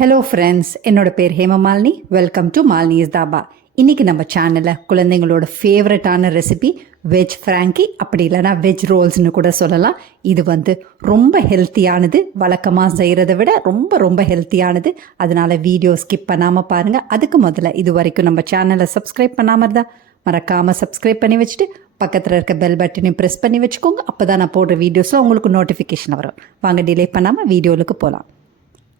Hello friends, என்னோட பேர் Hemamalini. Welcome to Malini's dhaba. இன்றைக்கி நம்ம சேனலில் குழந்தைங்களோட ஃபேவரட்டான ரெசிபி வெஜ் ஃப்ராங்கி, அப்படி இல்லைனா வெஜ் ரோல்ஸ்னு கூட சொல்லலாம். இது ரொம்ப ஹெல்த்தியானது, வழக்கமாக செய்கிறத விட ரொம்ப ஹெல்த்தியானது. அதனால் வீடியோ ஸ்கிப் பண்ணாமல் பாருங்கள். அதுக்கு முதல்ல இது வரைக்கும் நம்ம சேனலை சப்ஸ்கிரைப் பண்ணாமல் இருந்தால் மறக்காமல் சப்ஸ்கிரைப் பண்ணி வச்சுட்டு பக்கத்தில் இருக்க பெல் பட்டனையும் ப்ரெஸ் பண்ணி வச்சுக்கோங்க. அப்போ தான் நான் போடுற வீடியோஸில் உங்களுக்கு நோட்டிஃபிகேஷன் வரும். வாங்க டிலே பண்ணாமல் வீடியோவுக்கு போகலாம்.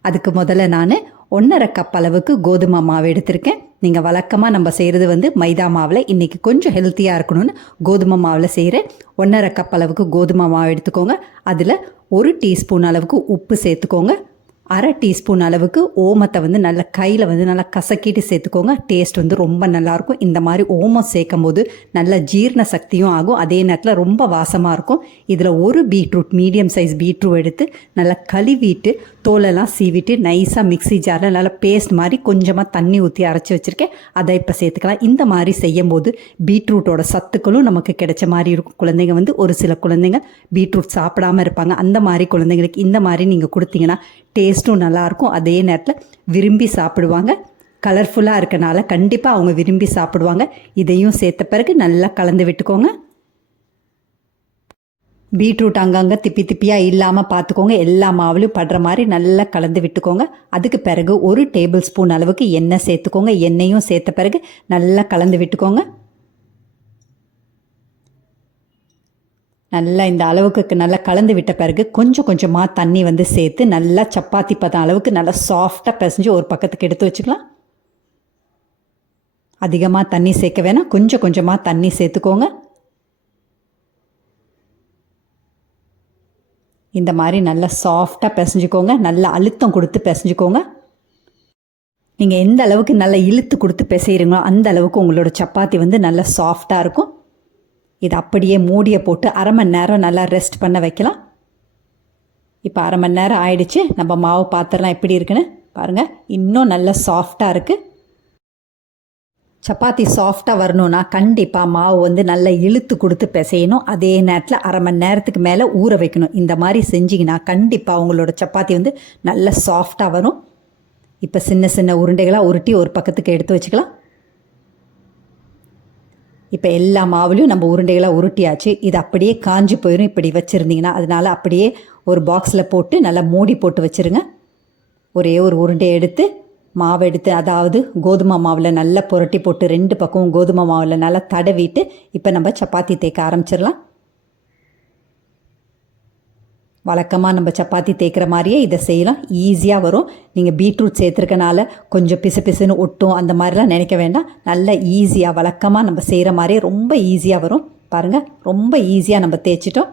அதுக்கு முதல்ல நான் 1.5 கப் அளவுக்கு கோதுமை மாவு எடுத்திருக்கேன். நீங்கள் வழக்கமாக நம்ம செய்கிறது மைதா மாவில், இன்றைக்கி கொஞ்சம் ஹெல்த்தியாக இருக்கணும்னு கோதுமை மாவில் செய்கிறேன். 1.5 கப் அளவுக்கு கோதுமை மாவு எடுத்துக்கோங்க. அதில் 1 டீஸ்பூன் அளவுக்கு உப்பு சேர்த்துக்கோங்க. 1/2 டீஸ்பூன் அளவுக்கு ஓமத்தை நல்லா கையில் நல்லா கசக்கிட்டு சேர்த்துக்கோங்க. டேஸ்ட் ரொம்ப நல்லாயிருக்கும். இந்த மாதிரி ஓமம் சேர்க்கும் போது நல்ல ஜீரண சக்தியும் ஆகும், அதே நேரத்தில் ரொம்ப வாசமாக இருக்கும். இதில் 1 பீட்ரூட், மீடியம் சைஸ் பீட்ரூட் எடுத்து நல்லா கழுவிட்டு தோலெல்லாம் சீவிட்டு நைஸாக மிக்ஸி ஜாரில் நல்லா பேஸ்ட் மாதிரி கொஞ்சமாக தண்ணி ஊற்றி அரைச்சி வச்சுருக்கேன். அதை இப்போ சேர்த்துக்கலாம். இந்த மாதிரி செய்யும் போது பீட்ரூட்டோட சத்துக்களும் நமக்கு கிடைச்ச மாதிரி இருக்கும். குழந்தைங்க ஒரு சில குழந்தைங்க பீட்ரூட் சாப்பிடாமல் இருப்பாங்க. அந்த மாதிரி குழந்தைங்களுக்கு இந்த மாதிரி நீங்கள் கொடுத்தீங்கன்னா டேஸ்ட்டும் நல்லாயிருக்கும், அதே நேரத்தில் விரும்பி சாப்பிடுவாங்க. கலர்ஃபுல்லாக இருக்கனால கண்டிப்பாக அவங்க விரும்பி சாப்பிடுவாங்க. இதையும் சேர்த்த பிறகு நல்லா கலந்து விட்டுக்கோங்க. பீட்ரூட் அங்கங்கே திப்பியாக இல்லாமல் பார்த்துக்கோங்க. எல்லா மாவுலையும் படுற மாதிரி நல்லா கலந்து விட்டுக்கோங்க. அதுக்கு பிறகு 1 டேபிள் ஸ்பூன் அளவுக்கு எண்ணெய் சேர்த்துக்கோங்க. எண்ணெயும் சேர்த்த பிறகு நல்லா கலந்து விட்டுக்கோங்க. நல்லா இந்த அளவுக்கு நல்லா கலந்து விட்ட பிறகு கொஞ்சமாக தண்ணி சேர்த்து நல்லா சப்பாத்தி பதம் அளவுக்கு நல்லா சாஃப்டாக பிசைஞ்சு ஒரு பக்கத்துக்கு எடுத்து வச்சுக்கலாம். அதிகமாக தண்ணி சேர்க்க வேணாம், கொஞ்சமாக தண்ணி சேர்த்துக்கோங்க. இந்த மாதிரி நல்லா சாஃப்டாக பிசைஞ்சுக்கோங்க. நல்லா அழுத்தம் கொடுத்து பிசைஞ்சுக்கோங்க. நீங்கள் எந்த அளவுக்கு நல்லா இழுத்து கொடுத்து பிசைகிறீங்களோ அந்த அளவுக்கு உங்களோட சப்பாத்தி நல்லா சாஃப்டாக இருக்கும். இது அப்படியே மூடியை போட்டு 1/2 மணி நேரம் நல்லா ரெஸ்ட் பண்ண வைக்கலாம். இப்போ 1/2 மணி நேரம் ஆயிடுச்சு. நம்ம மாவு பாத்திரலாம் எப்படி இருக்குன்னு பாருங்கள். இன்னும் நல்லா சாஃப்டாக இருக்குது. சப்பாத்தி சாஃப்டாக வரணும்னா கண்டிப்பாக மாவு நல்லா இழுத்து கொடுத்து பிசையணும். அதே நேரத்தில் 1/2 மணி நேரத்துக்கு மேலே ஊற வைக்கணும். இந்த மாதிரி செஞ்சிங்கன்னா கண்டிப்பாக உங்களோட சப்பாத்தி நல்லா சாஃப்டாக வரும். இப்போ சின்ன உருண்டைகளாக உருட்டி ஒரு பக்கத்துக்கு எடுத்து வச்சுக்கலாம். இப்போ எல்லா மாவுலையும் நம்ம உருண்டைகளாக உருட்டியாச்சு. இது அப்படியே காஞ்சி போயிடும் இப்படி வச்சுருந்தீங்கன்னா. அதனால் அப்படியே ஒரு பாக்ஸில் போட்டு நல்லா மூடி போட்டு வச்சுருங்க. ஒரே ஒரு உருண்டையை எடுத்து மாவு எடுத்து, அதாவது கோதுமை மாவில் நல்லா புரட்டி போட்டு 2 பக்கமும் கோதுமை மாவில் நல்லா தடவிட்டு இப்போ நம்ம சப்பாத்தி தேய்க்க ஆரம்பிச்சிடலாம். வழக்கமாக நம்ம சப்பாத்தி தேய்க்கிற மாதிரியே இதை செய்யலாம், ஈஸியாக வரும். நீங்கள் பீட்ரூட் சேர்த்துருக்கனால கொஞ்சம் பிசுன்னு ஒட்டும் அந்த மாதிரிலாம் நினைக்க வேண்டாம். நல்ல ஈஸியாக வழக்கமாக நம்ம செய்கிற மாதிரியே ரொம்ப ஈஸியாக வரும். பாருங்கள், ரொம்ப ஈஸியாக நம்ம தேய்ச்சிட்டோம்.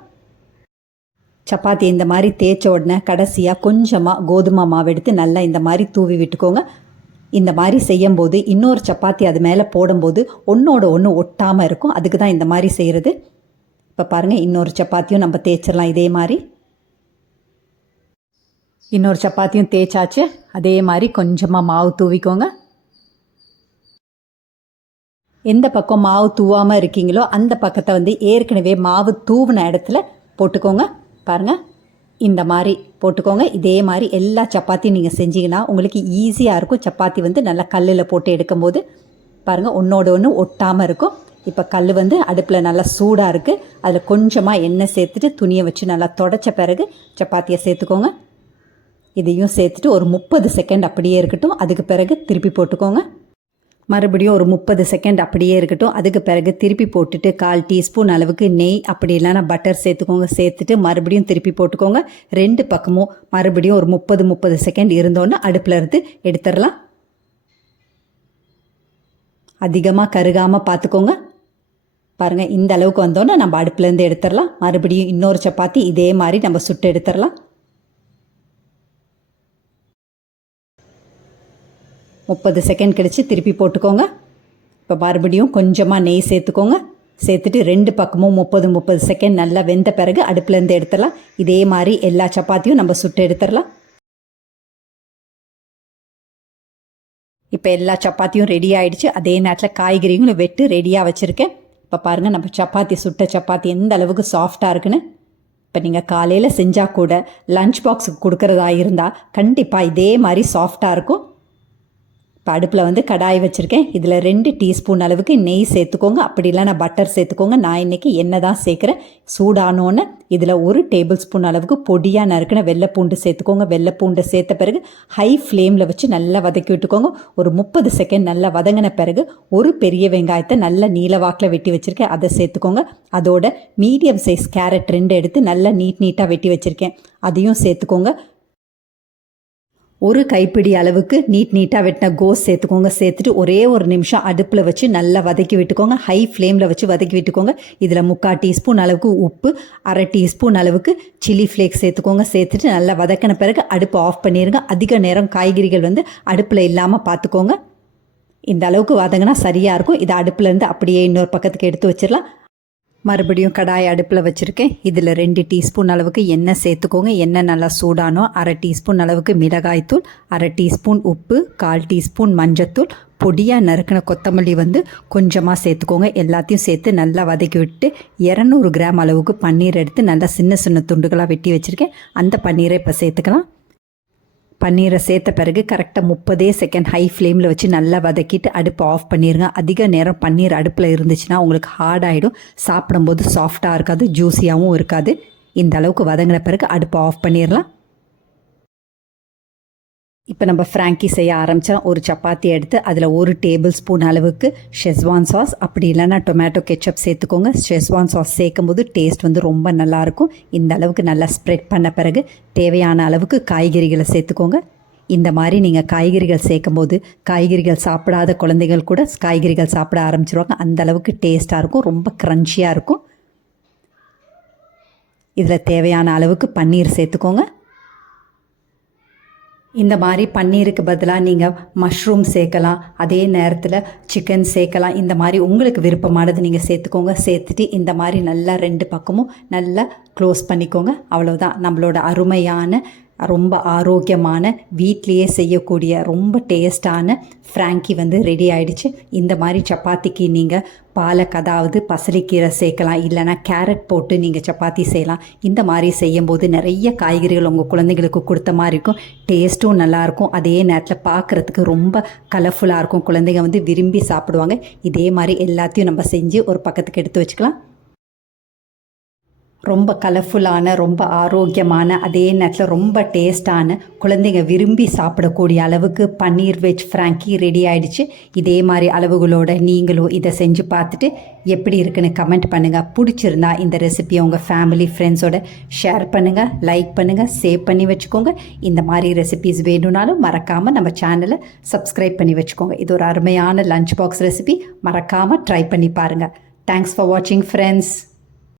சப்பாத்தி இந்த மாதிரி தேய்ச்ச உடனே கடைசியாக கொஞ்சமாக கோதுமை மாவு எடுத்து நல்லா இந்த மாதிரி தூவி விட்டுக்கோங்க. இந்த மாதிரி செய்யும்போது இன்னொரு சப்பாத்தி அது மேலே போடும்போது ஒன்றோட ஒன்று ஒட்டாமல் இருக்கும். அதுக்கு தான் இந்த மாதிரி செய்கிறது. இப்போ பாருங்கள், இன்னொரு சப்பாத்தியும் நம்ம தேய்ச்சிடலாம். இதே மாதிரி இன்னொரு சப்பாத்தியும் தேய்ச்சாச்சு. அதே மாதிரி கொஞ்சமாக மாவு தூவிக்கோங்க. எந்த பக்கம் மாவு தூவாமல் இருக்கீங்களோ அந்த பக்கத்தை ஏற்கனவே மாவு தூவின இடத்துல போட்டுக்கோங்க. பாருங்கள், இந்த மாதிரி போட்டுக்கோங்க. இதே மாதிரி எல்லா சப்பாத்தியும் நீங்கள் செஞ்சீங்கன்னா உங்களுக்கு ஈஸியாக இருக்கும். சப்பாத்தி நல்லா கல்லில் போட்டு எடுக்கும்போது பாருங்கள் ஒன்றோட ஒன்று ஒட்டாமல் இருக்கும். இப்போ கல் அடுப்பில் நல்லா சூடாக இருக்குது. அதில் கொஞ்சமாக எண்ணெய் சேர்த்துட்டு துணியை வச்சு நல்லா தொடச்ச பிறகு சப்பாத்தியை சேர்த்துக்கோங்க. இதையும் சேர்த்துட்டு ஒரு 30 செகண்ட் அப்படியே இருக்கட்டும். அதுக்கு பிறகு திருப்பி போட்டுக்கோங்க. மறுபடியும் ஒரு 30 செகண்ட் அப்படியே இருக்கட்டும். அதுக்கு பிறகு திருப்பி போட்டுட்டு 1/4 டீஸ்பூன் அளவுக்கு நெய், அப்படி இல்லைன்னா பட்டர் சேர்த்துக்கோங்க. சேர்த்துட்டு மறுபடியும் திருப்பி போட்டுக்கோங்க. 2 பக்கமும் மறுபடியும் ஒரு 30 செகண்ட் இருந்தோன்னு அடுப்பில் இருந்து எடுத்துடலாம். அதிகமாக கருகாமல் பார்த்துக்கோங்க. பாருங்கள், இந்த அளவுக்கு வந்தோன்னே நம்ம அடுப்புலேருந்து எடுத்துடலாம். மறுபடியும் இன்னொரு சப்பாத்தி இதே மாதிரி நம்ம சுட்டு எடுத்துடலாம். 30 செகண்ட் கழித்து திருப்பி போட்டுக்கோங்க. இப்போ மறுபடியும் கொஞ்சமாக நெய் சேர்த்துக்கோங்க. சேர்த்துட்டு 2 பக்கமும் 30 செகண்ட் நல்லா வெந்த பிறகு அடுப்புலேருந்து எடுத்துடலாம். இதே மாதிரி எல்லா சப்பாத்தியும் நம்ம சுட்டு எடுத்துடலாம். இப்போ எல்லா சப்பாத்தியும் ரெடி ஆகிடுச்சு. அதே நேரத்தில் காய்கறிகளும் வெட்டு ரெடியாக வச்சுருக்கேன். இப்போ பாருங்கள், நம்ம சுட்ட சப்பாத்தி எந்த அளவுக்கு சாஃப்டாக இருக்குன்னு. இப்போ நீங்கள் காலையில் செஞ்சால் கூட லஞ்ச் பாக்ஸுக்கு கொடுக்குறதா இருந்தால் கண்டிப்பாக இதே மாதிரி சாஃப்டாக இருக்கும். இப்போ அடுப்பில் கடாய் வச்சுருக்கேன். இதில் 2 டீஸ்பூன் அளவுக்கு நெய் சேர்த்துக்கோங்க. அப்படி இல்லைனா பட்டர் சேர்த்துக்கோங்க. நான் இன்றைக்கி எண்ணெய் தான் சேர்க்குறேன். சூடானோன்னு இதில் 1 டேபிள் ஸ்பூன் அளவுக்கு பொடியாக நறுக்கின வெள்ளைப்பூண்டு சேர்த்துக்கோங்க. வெள்ளைப்பூண்டு சேர்த்த பிறகு ஹை ஃப்ளேமில் வச்சு நல்லா வதக்கி விட்டுக்கோங்க. ஒரு 30 செகண்ட் நல்லா வதங்கின பிறகு ஒரு பெரிய வெங்காயத்தை நல்லா நீல வாக்கில் வெட்டி வச்சுருக்கேன், அதை சேர்த்துக்கோங்க. அதோட மீடியம் சைஸ் கேரட் 2 எடுத்து நல்லா நீட்டாக வெட்டி வச்சுருக்கேன், அதையும் சேர்த்துக்கோங்க. ஒரு கைப்பிடி அளவுக்கு நீட்டாக வெட்டின கோஸ் சேர்த்துக்கோங்க. சேர்த்துட்டு ஒரே ஒரு நிமிஷம் அடுப்பில் வச்சு நல்லா வதக்கி விட்டுக்கோங்க. ஹை ஃப்ளேமில் வச்சு வதக்கி விட்டுக்கோங்க. இதில் 3/4 டீஸ்பூன் அளவுக்கு உப்பு, 1/2 டீஸ்பூன் அளவுக்கு சில்லி ஃப்ளேக்ஸ் சேர்த்துக்கோங்க. சேர்த்துட்டு நல்லா வதக்கின பிறகு அடுப்பு ஆஃப் பண்ணிடுங்க. அதிக நேரம் காய்கறிகள் அடுப்பில் இல்லாமல் பார்த்துக்கோங்க. இந்த அளவுக்கு வதங்கினா சரியாக இருக்கும். இதை அடுப்புலேருந்து அப்படியே இன்னொரு பக்கத்துக்கு எடுத்து வச்சிடலாம். மறுபடியும் கடாய் அடுப்பில் வச்சுருக்கேன். இதில் 2 டீஸ்பூன் அளவுக்கு எண்ணெய் சேர்த்துக்கோங்க. எண்ணெய் நல்லா சூடானோ 1/2 டீஸ்பூன் அளவுக்கு மிளகாய்த்தூள், 1/2 டீஸ்பூன் உப்பு, 1/4 டீஸ்பூன் மஞ்சத்தூள், பொடியாக நறுக்கின கொத்தமல்லி கொஞ்சமாக சேர்த்துக்கோங்க. எல்லாத்தையும் சேர்த்து நல்லா வதக்கி விட்டு 200 கிராம் அளவுக்கு பன்னீர் எடுத்து நல்லா சின்ன துண்டுகளாக வெட்டி வச்சுருக்கேன். அந்த பன்னீரை இப்போ சேர்த்துக்கலாம். பன்னீரை சேர்த்த பிறகு கரெக்டாக 30 செகண்ட் ஹை ஃப்ளேமில் வச்சு நல்லா வதக்கிட்டு அடுப்பு ஆஃப் பண்ணிடுங்க. அதிக நேரம் பன்னீர் அடுப்பில் இருந்துச்சுன்னா உங்களுக்கு ஹார்ட் ஆகிடும், சாப்பிடும்போது சாஃப்டாக இருக்காது, ஜூஸியாகவும் இருக்காது. இந்த அளவுக்கு வதங்கின பிறகு அடுப்பு ஆஃப் பண்ணிடலாம். இப்போ நம்ம ஃப்ராங்கி செய்ய ஆரம்பித்தா ஒரு சப்பாத்தி எடுத்து அதில் 1 டேபிள் ஸ்பூன் அளவுக்கு ஷெஸ்வான் சாஸ், அப்படி இல்லைன்னா டொமேட்டோ கெச்சப் சேர்த்துக்கோங்க. ஷெஸ்வான் சாஸ் சேர்க்கும் போது டேஸ்ட் ரொம்ப நல்லாயிருக்கும். இந்த அளவுக்கு நல்லா ஸ்ப்ரெட் பண்ண பிறகு தேவையான அளவுக்கு காய்கறிகளை சேர்த்துக்கோங்க. இந்த மாதிரி நீங்கள் காய்கறிகள் சேர்க்கும் போது காய்கறிகள் சாப்பிடாத குழந்தைகள் கூட காய்கறிகள் சாப்பிட ஆரம்பிச்சிருவாங்க. அந்த அளவுக்கு டேஸ்ட்டாக இருக்கும், ரொம்ப க்ரன்ச்சியாக இருக்கும். இதில் தேவையான அளவுக்கு பன்னீர் சேர்த்துக்கோங்க. இந்த மாதிரி பன்னீருக்கு பதிலாக நீங்கள் மஷ்ரூம் சேர்க்கலாம், அதே நேரத்தில் சிக்கன் சேர்க்கலாம். இந்த மாதிரி உங்களுக்கு விருப்பமானது நீங்கள் சேர்த்துக்கோங்க. சேர்த்துட்டு இந்த மாதிரி நல்லா 2 பக்கமும் நல்லா க்ளோஸ் பண்ணிக்கோங்க. அவ்வளோதான், நம்மளோட அருமையான ரொம்ப ஆரோக்கியமான வீட்லேயே செய்யக்கூடிய ரொம்ப டேஸ்டான ஃப்ராங்கி ரெடி ஆகிடுச்சு. இந்த மாதிரி சப்பாத்திக்கு நீங்கள் பாலக், அதாவது பசலிக்கீரை சேர்க்கலாம், இல்லைனா கேரட் போட்டு நீங்கள் சப்பாத்தி செய்யலாம். இந்த மாதிரி செய்யும்போது நிறைய காய்கறிகள் உங்கள் குழந்தைங்களுக்கு கொடுத்த மாதிரி இருக்கும். டேஸ்ட்டும் நல்லாயிருக்கும், அதே நேரத்தில் பார்க்குறதுக்கு ரொம்ப கலர்ஃபுல்லாக இருக்கும். குழந்தைங்க விரும்பி சாப்பிடுவாங்க. இதே மாதிரி எல்லாத்தையும் நம்ம செஞ்சு ஒரு பக்கத்துக்கு எடுத்து வச்சுக்கலாம். ரொம்ப கலர்ஃபுல்லான, ரொம்ப ஆரோக்கியமான, அதே நேரத்தில் ரொம்ப டேஸ்டான, குழந்தைங்க விரும்பி சாப்பிடக்கூடிய அளவுக்கு பன்னீர் வெஜ் ஃப்ராங்கி ரெடி ஆகிடுச்சு. இதே மாதிரி அளவுகளோட நீங்களும் இதை செஞ்சு பார்த்துட்டு எப்படி இருக்குன்னு கமெண்ட் பண்ணுங்கள். பிடிச்சிருந்தா இந்த ரெசிபியை உங்கள் ஃபேமிலி ஃப்ரெண்ட்ஸோட ஷேர் பண்ணுங்கள், லைக் பண்ணுங்கள், சேவ் பண்ணி வச்சுக்கோங்க. இந்த மாதிரி ரெசிபிஸ் வேணும்னாலும் மறக்காமல் நம்ம சேனலை சப்ஸ்கிரைப் பண்ணி வச்சுக்கோங்க. இது ஒரு அருமையான லஞ்ச் பாக்ஸ் ரெசிபி, மறக்காமல் ட்ரை பண்ணி பாருங்கள். தேங்க்ஸ் ஃபார் வாட்சிங் ஃப்ரெண்ட்ஸ்.